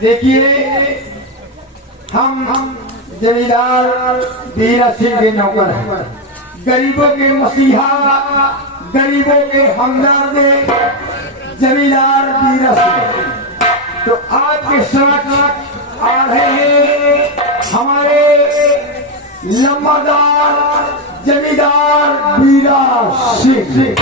देखिए हम जमींदार वीरा सिंह के नौकर हैं, गरीबों के मसीहा, गरीबों के हमदर्द जमींदार वीरा सिंह। तो आपके साथ आ रहे हैं हमारे लंबादार जमींदार वीरा सिंह।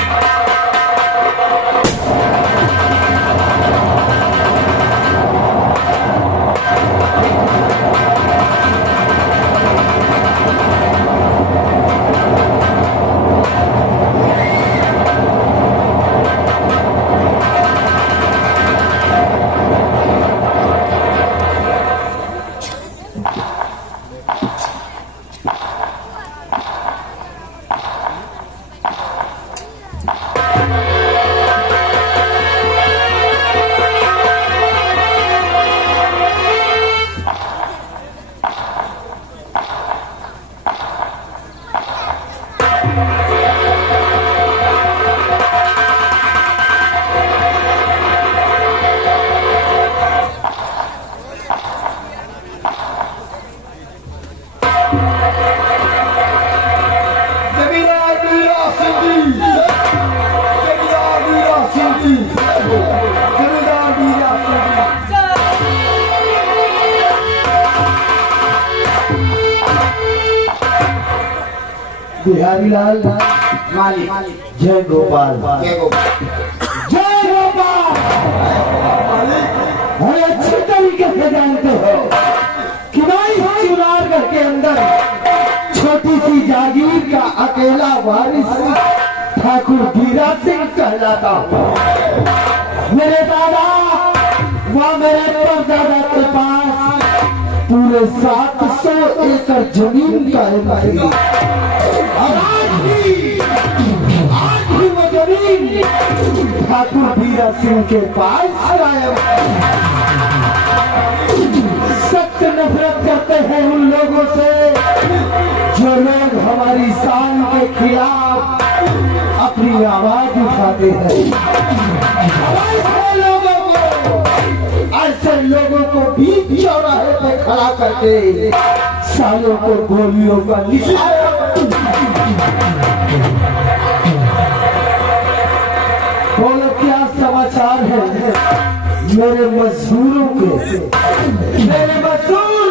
बिहारी लाल मालिक जय गोपाल, जय गोपाल। जय गोपाल। हमें अच्छी तरीके से जानते हो कि भाई चुनारगढ़ के अंदर छोटी सी जागीर का अकेला वारिस ठाकुर वीरा सिंह कहलाता हूँ। मेरे दादा व मेरे परदादा के पास पूरे 700 एकड़ जमीन का है। आज भी वो जमीन ठाकुर वीरा सिंह के पास आया। सख्त नफरत करते हैं उन लोगों से जो लोग हमारी शान के खिलाफ अपनी आवाज उठाते हैं। ऐसे लोगों को बीच चौराहे पे खड़ा करके सालों को गोलियों का निशाना। बोलो क्या समाचार है मेरे मजदूरों के? मेरे मजदूर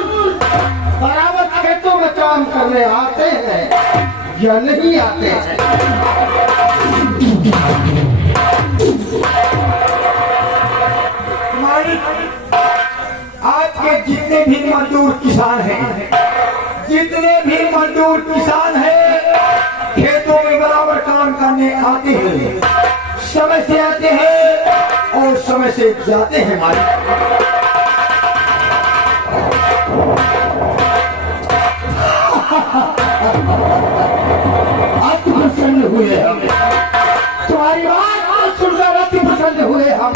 बराबर खेतों में काम करने आते हैं या नहीं आते हैं? आज के जितने भी मजदूर किसान हैं, जितने भी मजदूर किसान हैं, खेतों में बराबर काम करने आते हैं, समय से आते हैं और समय से जाते हैं। मालिक अति प्रसन्न हुए हम, तुम्हारी बात सुनकर अति प्रसन्न हुए हम।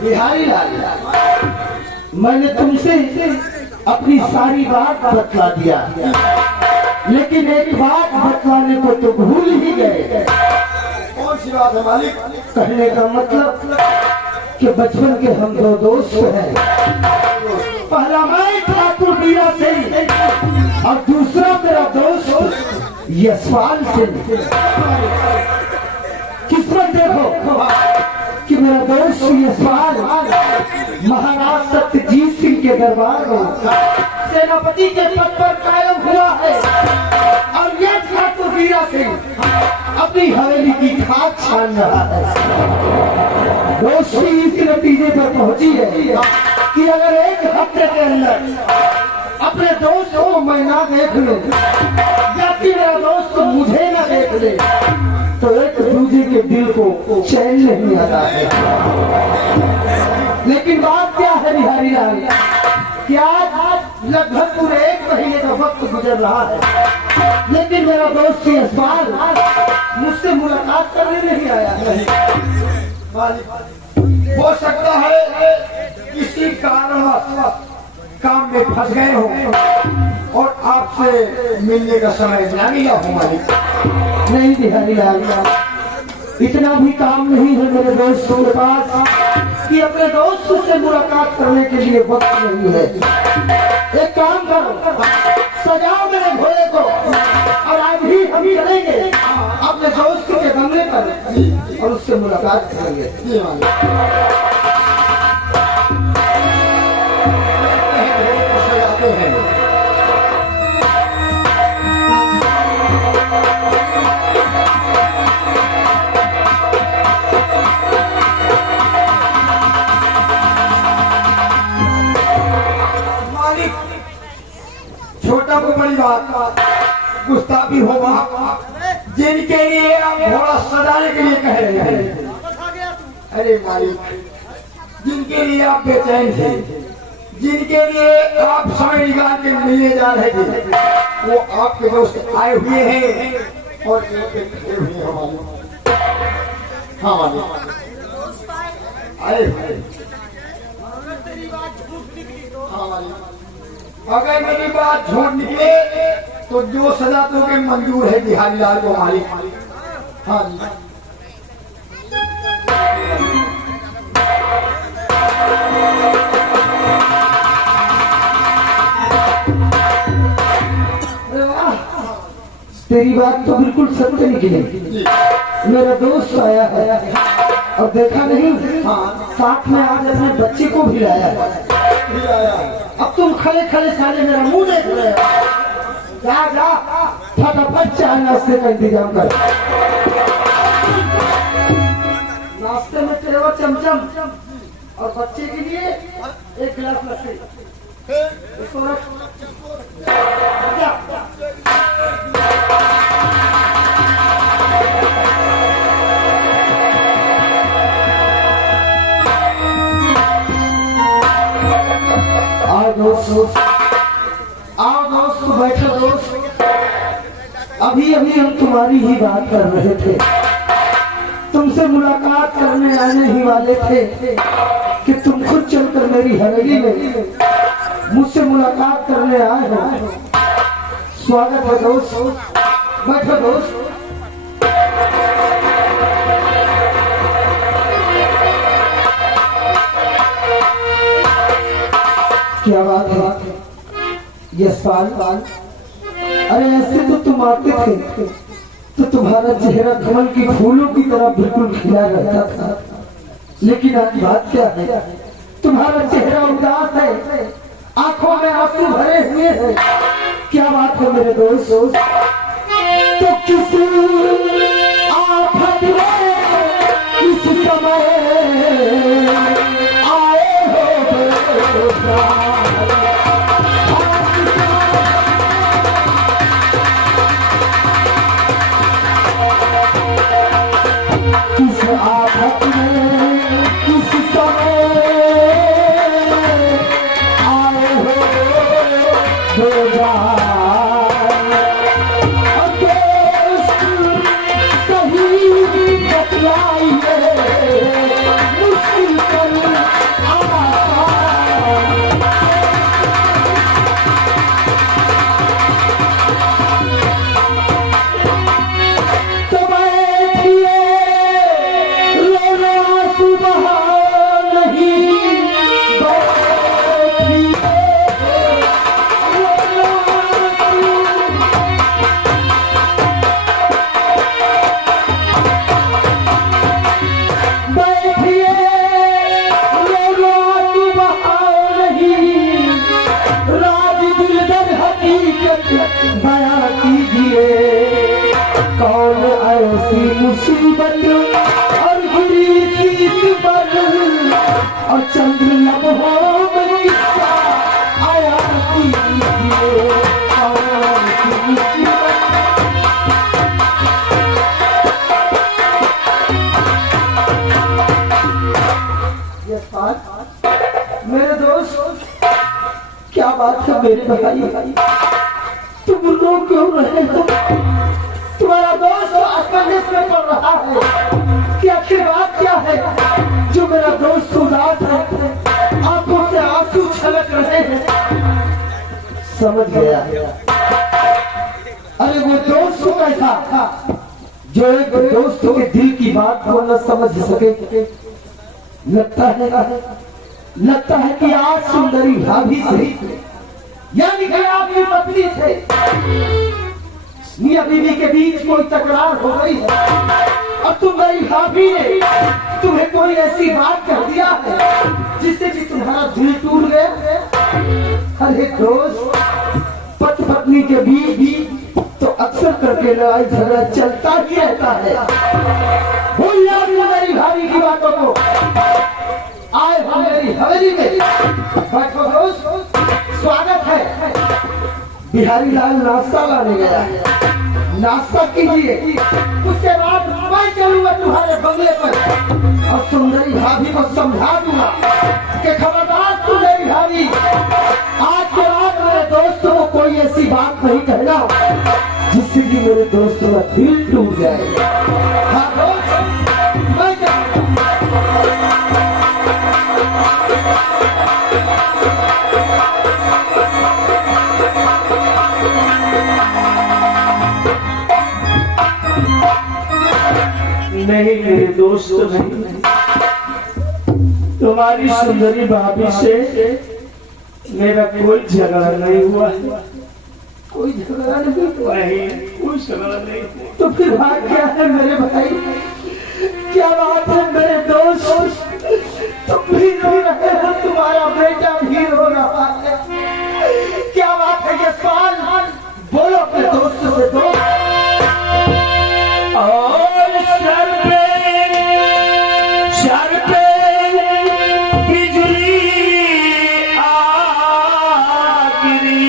बिहारी लाल, मैंने तुमसे अपनी सारी बात बतला दिया, लेकिन एक बात बतलाने को तो भूल ही गए। कौन सी बात है मालिक? कहने का मतलब कि बचपन के हम दो दोस्त हैं। पहला मैं ठाकुर वीरा सिंह और दूसरा मेरा दोस्त यशपाल सिंह। किस्मत देखो कि मेरा दोस्त यशपाल महाराज सत्यजीत सिंह के दरबार में सेनापति के पद पर कायम हुआ है और ये ठाकुर वीरा सिंह अपनी हवेली की खाक छान रहा है। दोस्ती इस नतीजे पर पहुंची है कि अगर एक हफ्ते के अंदर अपने दोस्त को मैं ना देख लूं या कि मेरा दोस्त मुझे ना देख ले तो एक दूसरे के दिल को चैन नहीं आता है। लेकिन बात क्या है बिहारी लाल, क्या आज लगभग पूरे 1 महीने का वक्त गुजर रहा है, लेकिन मेरा दोस्त यशपाल मुझसे मुलाकात करने नहीं आया। हो सकता है किसी कारणवश काम में फंस गए हो और आपसे मिलने का समय ना मिला हो मालिक। नहीं बिहारी लाल, इतना भी काम नहीं है मेरे दोस्तों के पास कि अपने दोस्त से मुलाकात करने के लिए वक्त नहीं है। एक काम करो, सजाओ मेरे घोड़े को और आज ही हम चलेंगे अपने दोस्त के बंगले पर और उससे मुलाकात करेंगे। छोटा को बड़ी बात गुस्ताखी होगा, जिनके लिए आप घोड़ा सजाने के लिए कह रहे हैं। अरे मालिक, जिनके लिए आप बेचैन थे, जिनके लिए आप समय निकाल के मिलने जा रहे थे, वो आपके दोस्त आए हुए हैं और खड़े हुए हैं हमारे। हाँ मालिक, आए हुए। हाँ मालिक, अगर मेरी बात झूठ निकले तो जो सजा तो के मंजूर है बिहारी लाल को मालिक। हाँ जी, तेरी बात तो बिल्कुल सत्य निकली। मेरा दोस्त आया है और देखा नहीं, साथ में आज अपने बच्चे को भी लाया है। अब तुम खड़े खड़े साले मेरा मुंह देख रहे हो। जा जा फटाफट चाय नाश्ते का इंतजाम कर। नाश्ते में तेरे वो चमचम और बच्चे के लिए एक गिलास लस्सी। इसको रख। जा। आओ दोस्त, आओ दोस्त, बैठो दोस्त। अभी अभी हम तुम्हारी ही बात कर रहे थे, तुमसे मुलाकात करने आने ही वाले थे कि तुम खुद चलकर मेरी हवेली में मुझसे मुलाकात करने आए हो। स्वागत है दोस्त, बैठो दोस्त। क्या बात है यशपाल, अरे ऐसे तो तुम आते थे तो तुम्हारा चेहरा कमल की फूलों की तरह बिल्कुल खिला रहता था, लेकिन आज बात क्या है, तुम्हारा चेहरा उदास है, आंखों में आंसू भरे हुए हैं। क्या बात है मेरे दोस्त? तो किसी आफत में इस समय आए हो आफत में किस समय आए हो कहीं बतलाइए मुश्किल कर मुसीबत और बुरी चीज पर और चंद्र लम्हों में किस्सा आया कीजिए और मेरे दोस्त, क्या बात है मेरे भाई, तुम लोग क्यों रहे हो? तुम्हारा दोस्त असमंजस में पड़ रहा है कि आखिर बात क्या है जो मेरा दोस्त उदास है, आंखों से आंसू छलक रहे हैं। समझ गया। अरे वो दोस्त कैसा था जो एक दोस्त के दिल की बात को न समझ सके। लगता है कि आज सुंदरी भाभी से यानी कि आपकी पत्नी से मियां बीवी के बीच कोई तकरार हो गई है और तुम्हारी भाभी ने तुम्हें कोई ऐसी बात कर दिया है जिससे कि तुम्हारा दिल टूट गया। अरे दोस्त, पति पत्नी के बीच तो अक्सर करके लड़ाई झगड़ा चलता ही रहता है। भूल जाओ मेरी भाभी की बातों को। आए हो मेरी हवेली में, बैठो दोस्त, स्वागत है। बिहारी लाल नाश्ता लाने गया है, नाश्ता कीजिए। उसके बाद मैं चलूंगा तुम्हारे बंगले पर और सुंदरी भाभी को समझा दूंगा कि खबरदार तू मेरी भाभी, आज के बाद मेरे दोस्त को कोई ऐसी बात नहीं कहना जिससे कि मेरे दोस्त का दिल टूट जाए। हाँ दोस्त, मैं नहीं मेरे दोस्त नहीं, तुम्हारी सुंदरी भाभी से मेरा कोई झगड़ा नहीं हुआ। कोई झगड़ा नहीं, कोई झगड़ा नहीं। तो फिर बात क्या है मेरे भाई? क्या बात है मेरे दोस्त? तुम भी रो रहे हो, तुम्हारा बेटा भी रो रहा है। क्या बात है ये सवाल बोलो अपने दोस्त से। दोस्त और सर पे बिजली आ गिरी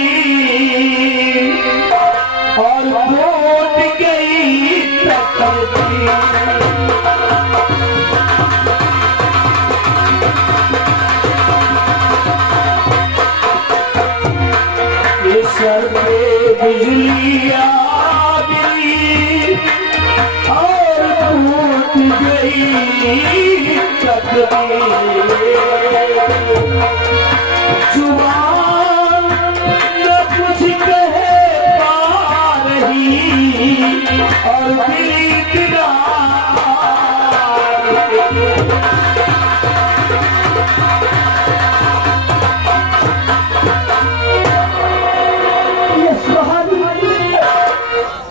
और टूट गई तकदीर। ये सर पे बिजली आ गिरी और टूट गई तकदीर। जुबान न कुछ कह पा रही और दिल इतना ये सुहानी,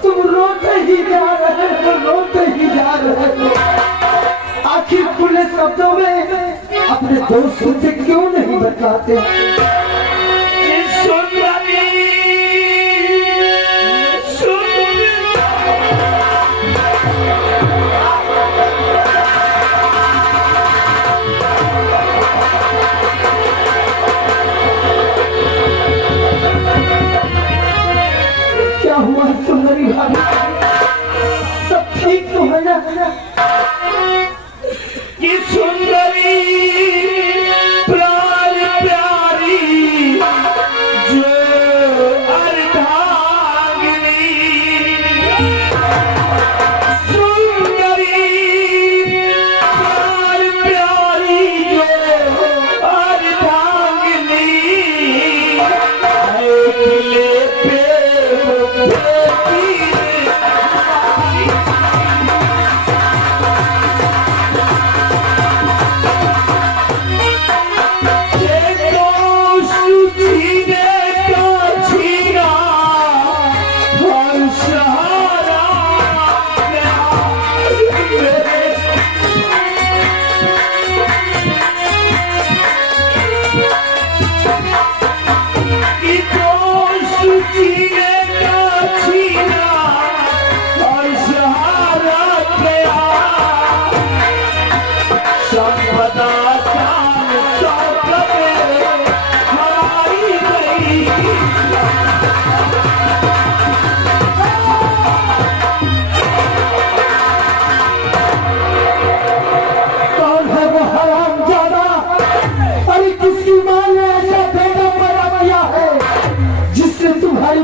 तुम रोते ही जा रहे हो, रोते ही जा रहे हो। आखिर खुले शब्दों में अपने दोस्तों से क्यों नहीं बताते? सुंदरी क्या हुआ सुंदरी भाभी? सब ठीक तो है ना? कि सुंदरी प्यार प्यारी जो अर्धांगिनी, सुंदरी प्यार प्यारी जो अर्धांगिनी, किले पे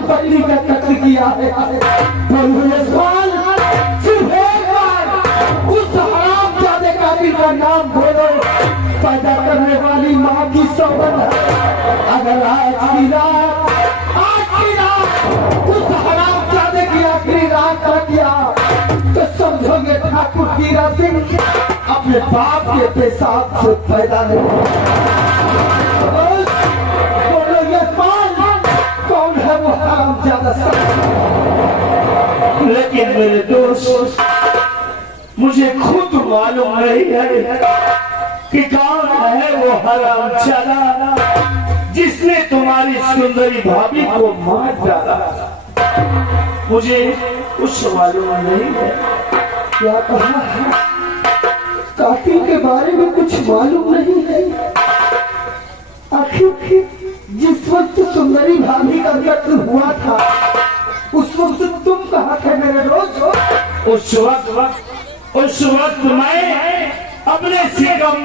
पत्नी का कत्ल किया है। बोलो सवाल, सिर्फ एक बार उस हरामजादे कातिल का नाम बोलो। पैदा करने वाली माँ की सौगंध, अगर आज की रात उस हरामजादे की आखिरी रात तक किया तो सब ठाकुर हीरा सिंह अपने बाप के पेशाब से पैदा नहीं हुआ। बोलो यजमान, कौन है वो हरामजादा सब? लेकिन मेरे दोस्त, मुझे खुद मालूम नहीं है कि कौन है वो हरामजादा जिसने तुम्हारी सुंदरी भाभी को मार डाला। मुझे कुछ मालूम नहीं है। क्या कहा है? कातिल के बारे में कुछ मालूम नहीं है। आखिर जिस वक्त सुंदरी भाभी का कत्ल हुआ था उस वक्त तुम कहाँ थे मेरे दोस्त? उस वक्त मैं अपने सिकम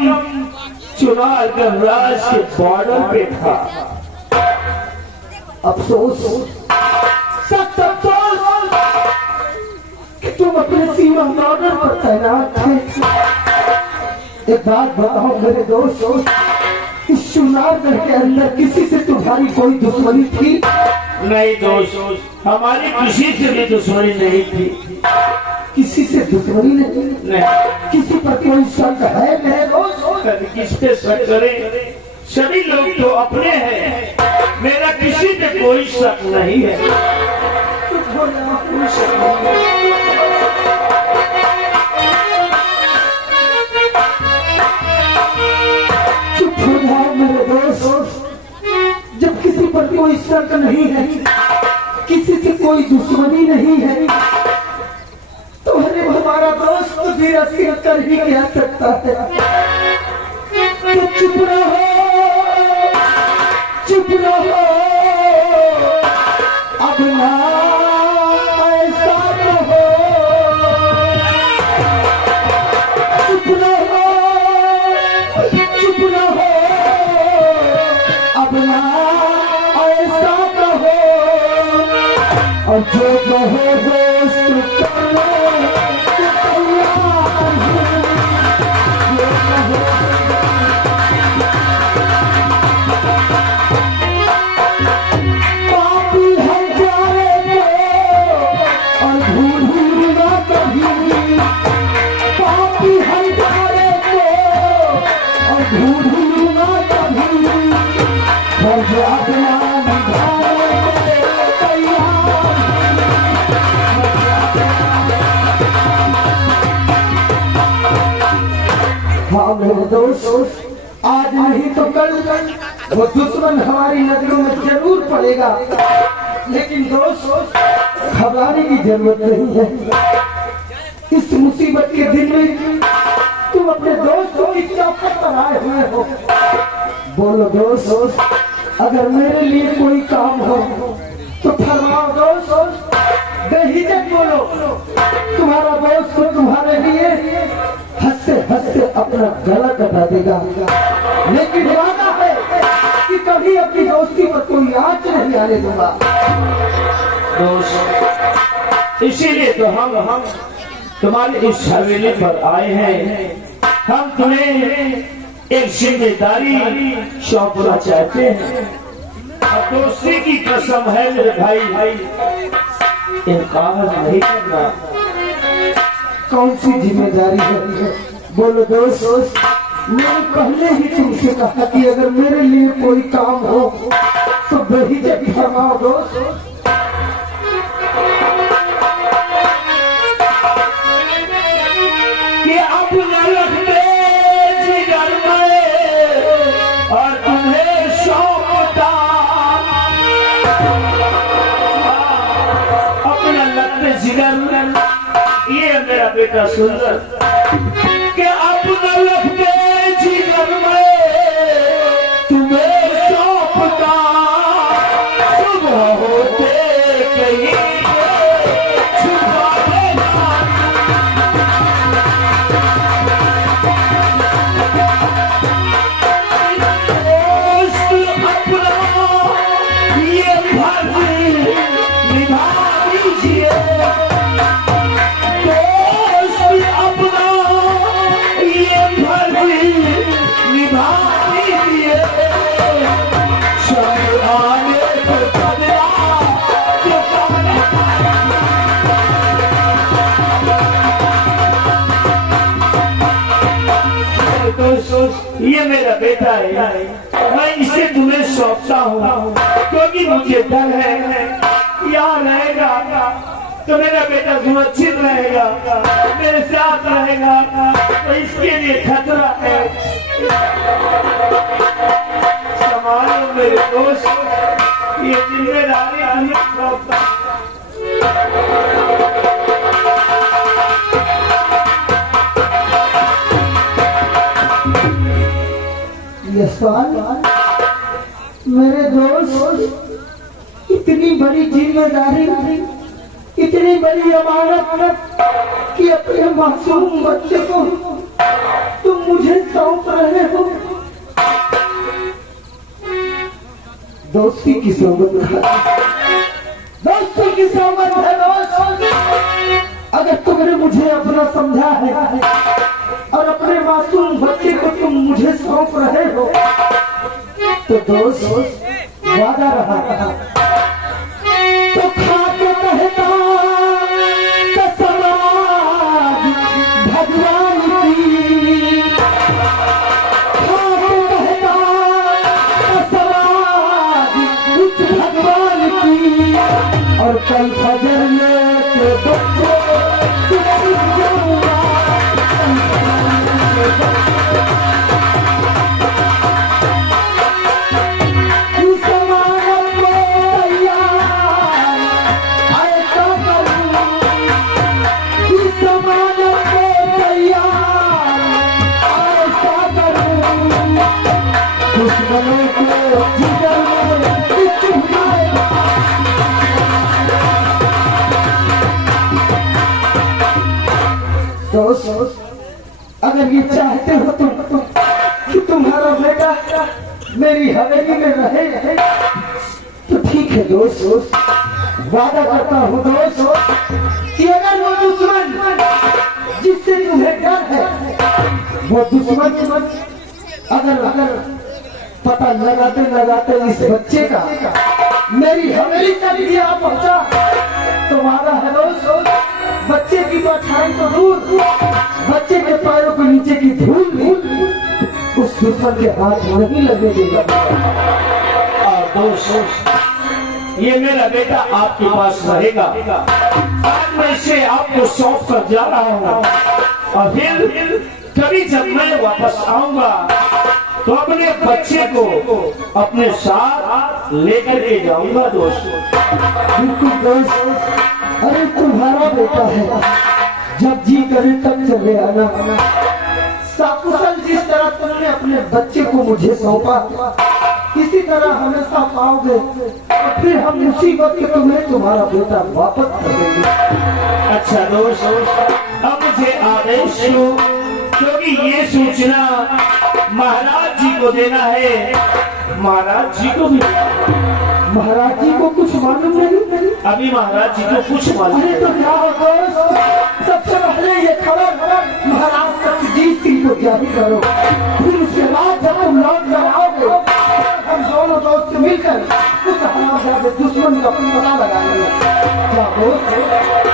चुनार गंगराज के बॉर्डर पे था। अफसोस, सख्त अफसोस कि तुम अपने सीमा बॉर्डर पर तैनात थे। एक बात बताओ मेरे दोस्त, इस चुनारगढ़ के अंदर किसी से तुम्हारी कोई दुश्मनी थी? नहीं दोस्त, हमारी किसी से भी दुश्मनी नहीं थी। किसी से दुश्मनी नहीं? किसी पर कोई शक है मेरे दोस्त? किस पे शक करें? सभी लोग तो अपने हैं, मेरा किसी पे कोई शक नहीं है। कोई शक नहीं। चुप हो जाओ मेरे दोस्त। जब किसी पर कोई शक नहीं है, किसी से कोई दुश्मनी नहीं है, तो हमारा दोस्त भी रसीद कर ही कह सकता है। तो चुप रहो, चुप रहो, अब ना ऐसा कहो। चुप रहो, चुप रहो, अब ना ऐसा कहो। और जो कहो दोस्त करो, हाँ मेरे दोस्त, आज नहीं तो कल वो दुश्मन हमारी नजरों में जरूर पड़ेगा। लेकिन दोस्त, घबराने की जरूरत नहीं है। इस मुसीबत के दिन में तुम अपने दोस्तों की चौखट पर आए हुए हो। बोलो दोस्त, अगर मेरे लिए कोई काम हो तो फरमाओ दोस्त, बेहिचक बोलो। तुम्हारा दोस्त तो तुम्हारे लिए हंसते हंसते अपना गला कटा देगा, लेकिन वादा है कि कभी अपनी दोस्ती पर कोई आंच नहीं आने दूंगा। दोस्त, इसीलिए तो हम तुम्हारे इस हवेली पर आए हैं। हम तुम्हें एक जिम्मेदारी सौंपना चाहते हैं। और दोस्ती की कसम है मेरे भाई, इनकार नहीं करना। कौन सी जिम्मेदारी है? बोलो दोस्त। मैंने पहले ही तुमसे कहा कि अगर मेरे लिए कोई काम हो तो बेहिचक फरमाओ दोस्त। कि अब न लगते जिगर में और तुम्हें सौंपता, अपना लगते जिगर में। ये मेरा बेटा सुंदर, कि अब न लगते जिगर में तुम्हें सौंपता, सुबह होते कहीं छुपा देना। दोस्त अपना ये फर्ज निभा दीजिए। दोस्त अपना ये फर्ज ये मेरा बेटा है, मैं इसे तुम्हें सौंपता हूँ, क्योंकि मुझे डर है यहाँ रहेगा तो मेरा बेटा सुरक्षित रहेगा, मेरे साथ रहेगा, तो इसके लिए खतरा है। संभालो मेरे दोस्त, ये जिम्मेदारी हमें सौंपता हूं। यशपाल, मेरे दोस्त, इतनी बड़ी जिम्मेदारी, इतनी बड़ी अमानत कि अपने मासूम बच्चे को तुम मुझे सौंप रहे हो। दोस्ती की सोबत है, दोस्ती की सोबत है दोस्त। अगर तुमने मुझे अपना समझा है और अपने मासूम बच्चे को तुम मुझे सौंप रहे हो, तो दोस्त वादा रहा तो खा के कहता कसम आज भगवान की, खा के कहता कसम आज उस भगवान की, और कल फजर में के बच्चे तुझसे जाऊंगा। दुश्मनों को जिगर में चुभाए, दोस्त, अगर ये चाहते हो तुम कि तुम्हारा बेटा मेरी हवेली में रहे तो ठीक है दोस्त। वादा करता हूँ दोस्त कि अगर वो दुश्मन जिससे तुम्हें डर है, वो दुश्मन अगर पता लगाते लगाते इस बच्चे का मेरी हवेली तक भी आ पहुंचा, तो वादा है दोस्त, बच्चे की परछाई तो दूर, बच्चे के पैरों के नीचे की धूल उस दुश्मन के हाथ नहीं लगेगा। दोस्त, ये मेरा बेटा आपके पास रहेगा। आज मैं इसे आपको सौंप कर जा रहा हूँ, और फिर कभी जब मैं वापस आऊंगा तो अपने बच्चे को अपने साथ लेकर के जाऊंगा। दोस्त, बिल्कुल दोस्त, अरे तुम्हारा बेटा है, जब जी करे तब चले आना। सकुशल जिस तरह तुमने अपने बच्चे को मुझे सौंपा, इसी तरह हमेशा पाओगे, और फिर हम मुसीबत के तुम्हें तुम्हारा बेटा वापस कर देंगे। अच्छा दोस्त, अब मुझे आदेश दो, क्योंकि ये सूचना महाराज जी को देना है। महाराज जी को भी, महाराज जी को कुछ मालूम नहीं? अभी महाराज जी को कुछ मालूम अरे तो क्या हो दोस्त, सबसे पहले ये खबर महाराज सत्यजीत सिंह को जारी करो, फिर उसके बाद जब तुम लौट कर आओगे, हम दोनों दोस्त मिलकर उस हरामजादे दुश्मन का पता लगाएंगे। क्या दोस्त?